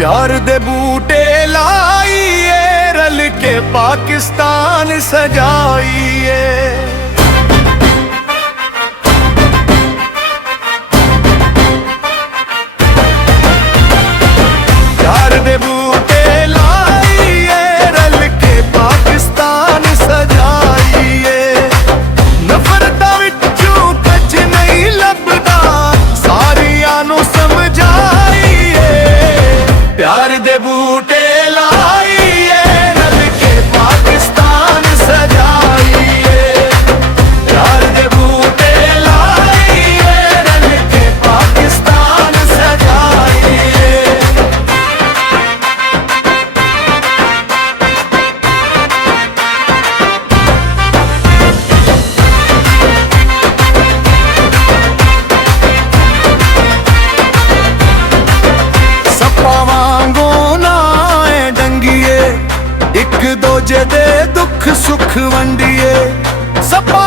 प्यार दे बूटे लाइए, रल के पाकिस्तान सजाइए। प्यार दे बूटे लाइए, रल के पाकिस्तान सजाइए। नफरतां विचों कच नहीं लभदा, सारियां नूं समझाइए। प्यार दे बूटे लाइए, रल के पाकिस्तान सजाइए। प्यार दे बूटे लाइए, रल के पाकिस्तान सजाइए। एक दूजे दे दुख सुख वंडिए। सपा